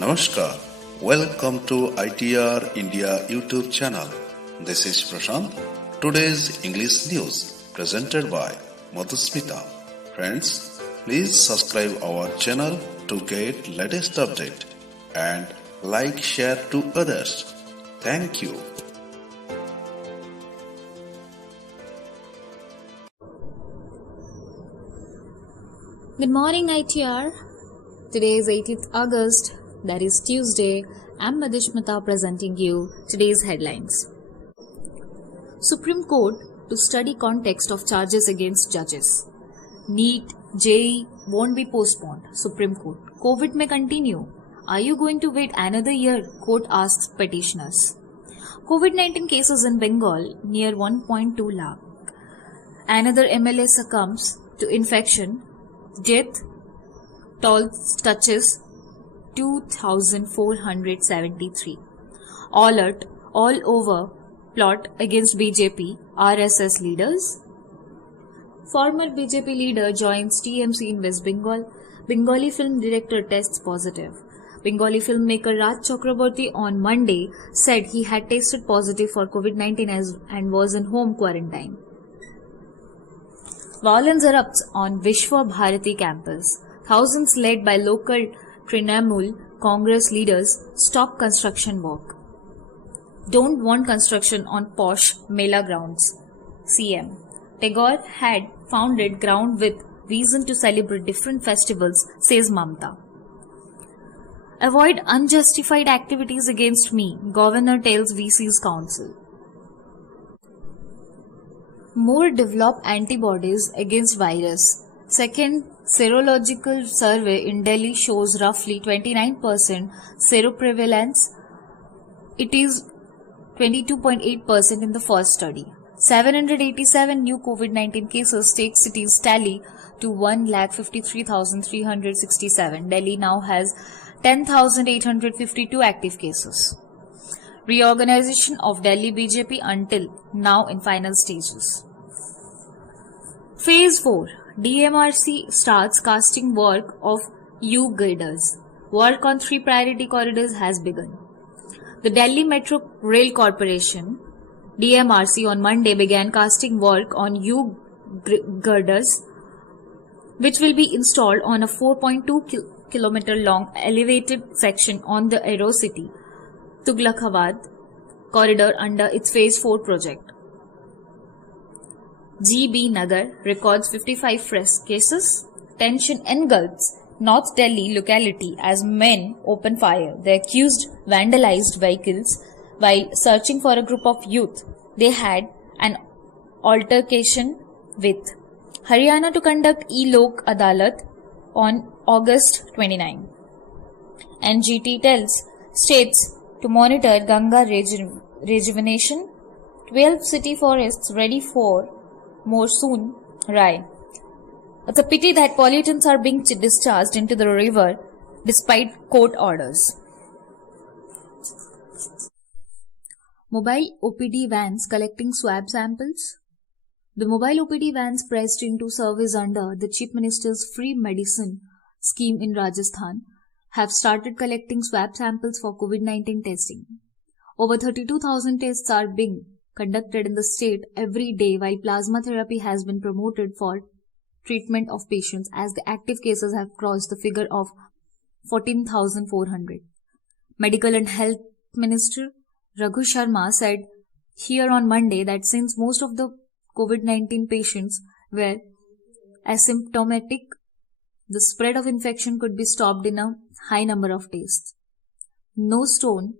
Namaskar. Welcome to ITR India YouTube channel. This is Prashant. Today's English news presented by Madhusmita. Friends, please subscribe our channel to get latest update and like share to others. Thank you. Good morning, ITR. Today is 18th August, that is Tuesday. I'm Madhusmita presenting you today's headlines. Supreme Court to study context of charges against judges. NEET, JEE won't be postponed. Supreme Court. COVID may continue. Are you going to wait another year? Court asks petitioners. COVID-19 cases in Bengal near 1.2 lakh. Another MLA succumbs to infection. Death toll touches 2,473. Alert all over plot against BJP, RSS leaders. Former BJP leader joins TMC in West Bengal. Bengali film director tests positive. Bengali filmmaker Raj Chakraborty on Monday said he had tested positive for COVID-19 and was in home quarantine. Violence erupts on Vishwa Bharati campus. Thousands led by local Trinamool Congress leaders stop construction work. Don't want construction on posh Mela grounds. CM. Tagore had founded ground with reason to celebrate different festivals, says Mamta. Avoid unjustified activities against me, Governor tells VC's council. More develop antibodies against virus. Second serological survey in Delhi shows roughly 29% seroprevalence. It is 22.8% in the first study. 787 new COVID-19 cases take city's tally to 1,53,367. Delhi now has 10,852 active cases. Reorganization of Delhi BJP until now in final stages. Phase 4. DMRC starts casting work of U-girders. Work on 3 priority corridors has begun. The Delhi Metro Rail Corporation, DMRC, on Monday began casting work on U-girders, which will be installed on a 4.2 kilometer long elevated section on the Aerocity Tughlakabad corridor under its Phase 4 project. GB Nagar records 55 fresh cases. Tension engulfs North Delhi locality as men open fire. The accused vandalized vehicles while searching for a group of youth they had an altercation with. Haryana to conduct E-Lok Adalat on August 29. NGT tells states to monitor Ganga rejuvenation. 12 city forests ready for monsoon. Rai. It's a pity that pollutants are being discharged into the river despite court orders. Mobile OPD vans collecting swab samples. The mobile OPD vans pressed into service under the Chief Minister's free medicine scheme in Rajasthan have started collecting swab samples for COVID-19 testing. Over 32,000 tests are being conducted in the state every day, while plasma therapy has been promoted for treatment of patients as the active cases have crossed the figure of 14,400. Medical and Health Minister Raghu Sharma said here on Monday that since most of the COVID-19 patients were asymptomatic, the spread of infection could be stopped in a high number of tests. No stone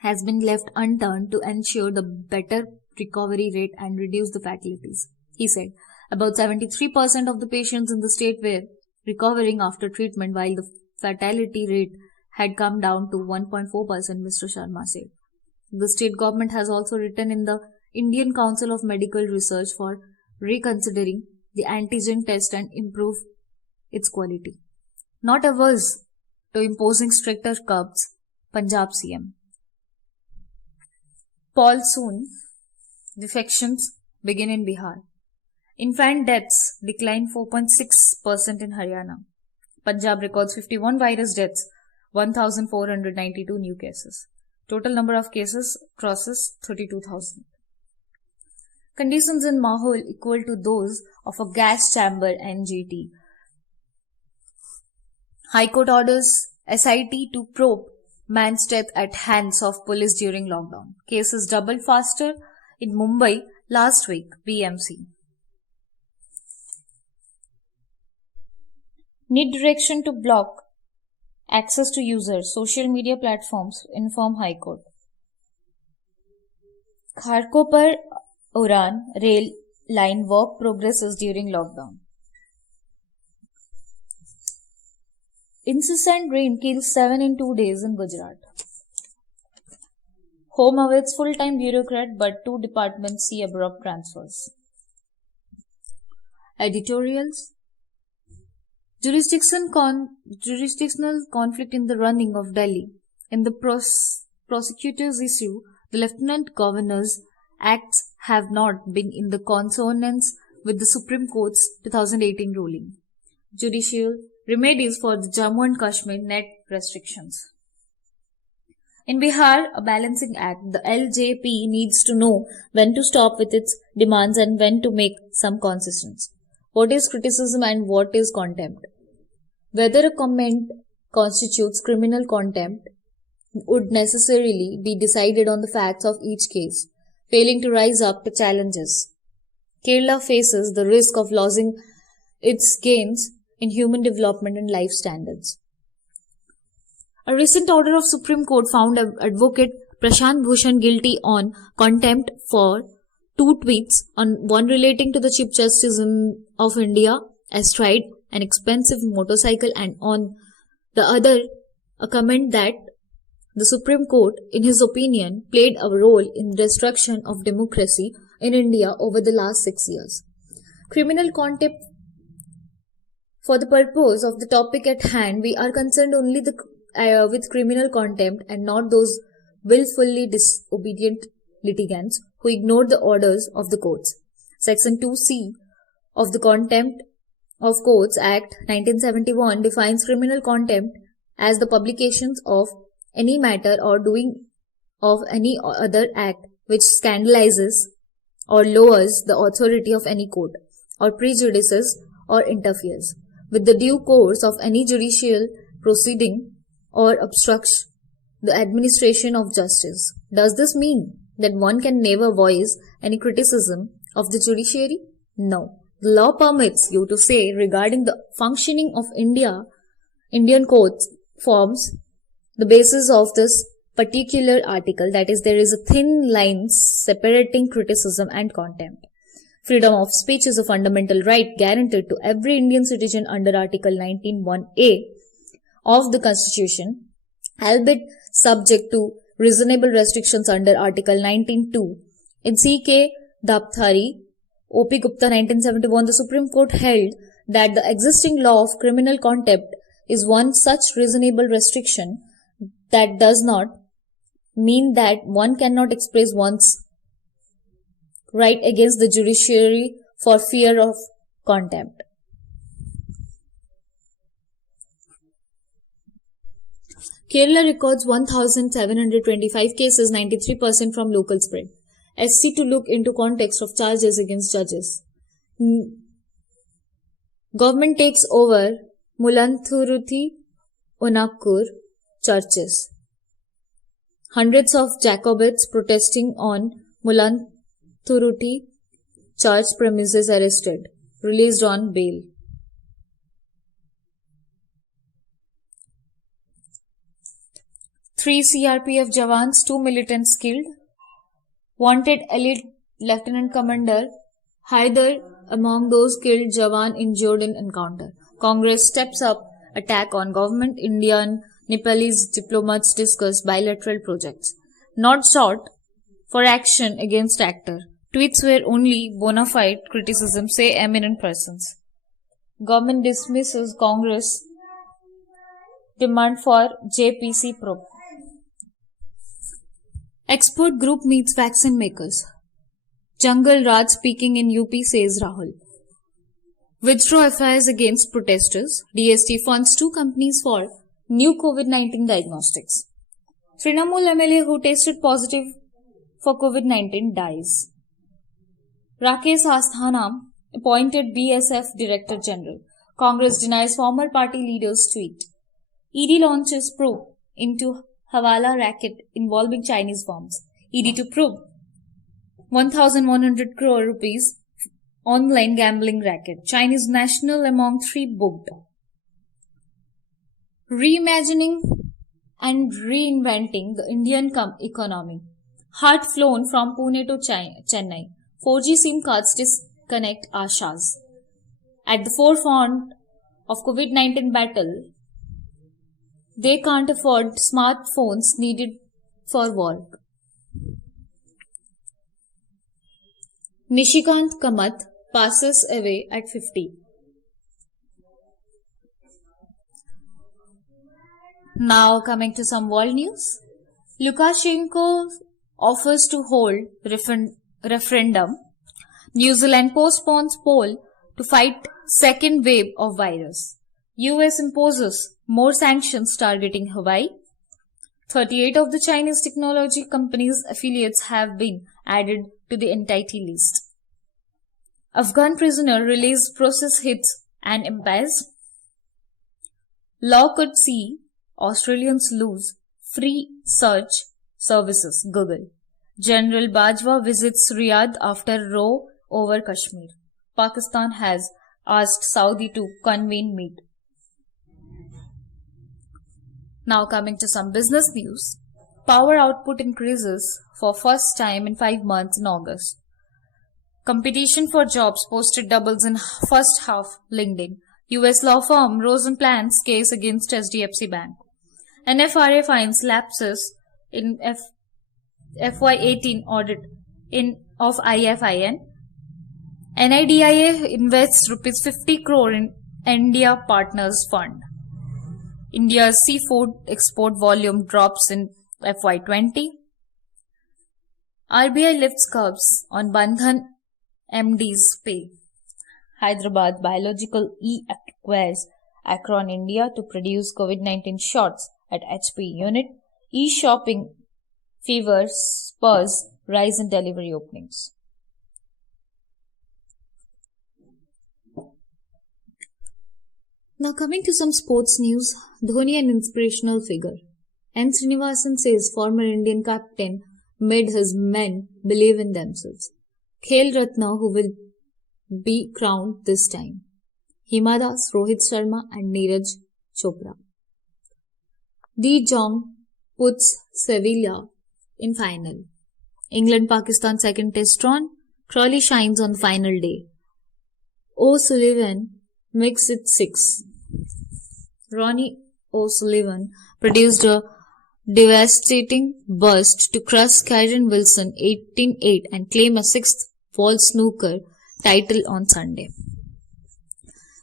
has been left unturned to ensure the better recovery rate and reduce the fatalities. He said about 73% of the patients in the state were recovering after treatment, while the fatality rate had come down to 1.4%, Mr. Sharma said. The state government has also written in the Indian Council of Medical Research for reconsidering the antigen test and improve its quality. Not averse to imposing stricter curbs, Punjab CM. Paul soon. Defections begin in Bihar. Infant deaths decline 4.6% in Haryana. Punjab records 51 virus deaths 1,492 new cases. Total number of cases crosses 32,000. Conditions in Mahol equal to those of a gas chamber NGT. High Court orders SIT to probe man's death at hands of police during lockdown. Cases double faster in Mumbai last week, BMC. Need direction to block access to users, social media platforms, inform High Court. Kharkopar Uran rail line work progresses during lockdown. Incessant rain kills 7 in 2 days in Gujarat. Home awaits full-time bureaucrat, but 2 departments see abrupt transfers. Editorials. Jurisdictional conflict in the running of Delhi. In the prosecutor's issue, the Lieutenant Governor's acts have not been in the consonance with the Supreme Court's 2018 ruling. Judicial remedies for the Jammu and Kashmir net restrictions. In Bihar, a balancing act. The LJP needs to know when to stop with its demands and when to make some concessions. What is criticism and what is contempt? Whether a comment constitutes criminal contempt would necessarily be decided on the facts of each case, failing to rise up to challenges. Kerala faces the risk of losing its gains in human development and life standards. A recent order of Supreme Court found Advocate Prashant Bhushan guilty on contempt for 2 tweets, on one relating to the Chief Justice of India astride an expensive motorcycle, and on the other a comment that the Supreme Court, in his opinion, played a role in the destruction of democracy in India over the last 6 years. Criminal contempt. For the purpose of the topic at hand, we are concerned only with criminal contempt and not those willfully disobedient litigants who ignore the orders of the courts. Section 2C of the Contempt of Courts Act 1971 defines criminal contempt as the publications of any matter or doing of any other act which scandalizes or lowers the authority of any court, or prejudices or interferes with the due course of any judicial proceeding or obstructs the administration of justice. Does this mean that one can never voice any criticism of the judiciary? No. The law permits you to say regarding the functioning of Indian courts forms the basis of this particular article, that is, there is a thin line separating criticism and contempt. Freedom of speech is a fundamental right guaranteed to every Indian citizen under Article 19(1)(a) of the Constitution, albeit subject to reasonable restrictions under Article 19(2). In C.K. Dapthari, O.P. Gupta 1971, the Supreme Court held that the existing law of criminal contempt is one such reasonable restriction that does not mean that one cannot express one's right against the judiciary for fear of contempt. Kerala records 1,725 cases, 93% from local spread. SC to look into context of charges against judges. Government takes over Mulanthuruthi Unakkur churches. Hundreds of Jacobites protesting on Mulanthuruthi church premises arrested, released on bail. Three CRPF Jawans, 2 militants killed. Wanted elite Lieutenant Commander Haider among those killed, Jawan injured in encounter. Congress steps up attack on government. Indian Nepalese diplomats discuss bilateral projects. Not sought for action against actor. Tweets were only bona fide criticism, say eminent persons. Government dismisses Congress demand for JPC probe. Expert group meets vaccine makers. Jungle Raj speaking in UP, says Rahul. Withdraw FIRs against protesters. DST funds 2 companies for new COVID-19 diagnostics. Trinamool MLA who tested positive for COVID-19 dies. Rakesh Asthana appointed BSF Director General. Congress denies former party leader's tweet. ED launches probe into Hawala racket involving Chinese firms. ED to probe 1,100 crore rupees online gambling racket. Chinese national among three booked. Reimagining and reinventing the Indian economy. Heart flown from Pune to Chennai. 4G SIM cards disconnect Ashas. At the forefront of COVID-19 battle, they can't afford smartphones needed for work. Nishikant Kamath passes away at 50. Now coming to some world news. Lukashenko offers to hold referendum. New Zealand postpones poll to fight second wave of virus. US imposes more sanctions targeting Hawaii. 38 of the Chinese technology companies' affiliates have been added to the entity list. Afghan prisoner release process hits an impasse. Law could see Australians lose free search services, Google. General Bajwa visits Riyadh after row over Kashmir. Pakistan has asked Saudi to convene meet. Now coming to some business news. Power output increases for first time in 5 months in August. Competition for jobs posted doubles in first half, LinkedIn. US law firm Rosen plans case against SDFC Bank. NFRA finds lapses in FY18 audit of IFIN. NIDIA invests Rs 50 crore in India Partners Fund. India's seafood export volume drops in FY20. RBI lifts curbs on Bandhan MD's pay. Hyderabad Biological E acquires Acron India to produce COVID-19 shots at HP unit. E-shopping fever spurs rise in delivery openings. Now coming to some sports news, Dhoni an inspirational figure. N. Srinivasan says former Indian captain made his men believe in themselves. Khel Ratna who will be crowned this time. Hima Das, Rohit Sharma and Neeraj Chopra. De Jong puts Sevilla in final. England-Pakistan second test drawn. Crawley shines on the final day. O'Sullivan makes it 6. Ronnie O'Sullivan produced a devastating burst to crush Karen Wilson 18-8 and claim a 6th World Snooker title on Sunday.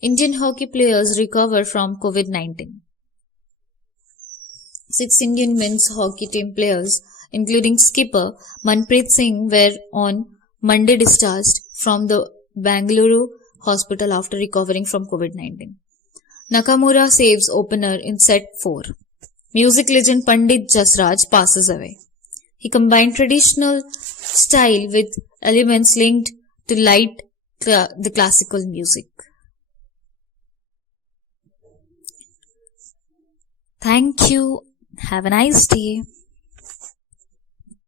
Indian hockey players recover from COVID-19. 6 Indian men's hockey team players, including skipper Manpreet Singh, were on Monday discharged from the Bangalore hospital after recovering from COVID-19. Nakamura saves opener in set 4. Music legend Pandit Jasraj passes away. He combined traditional style with elements linked to the classical music. Thank you. Have a nice day.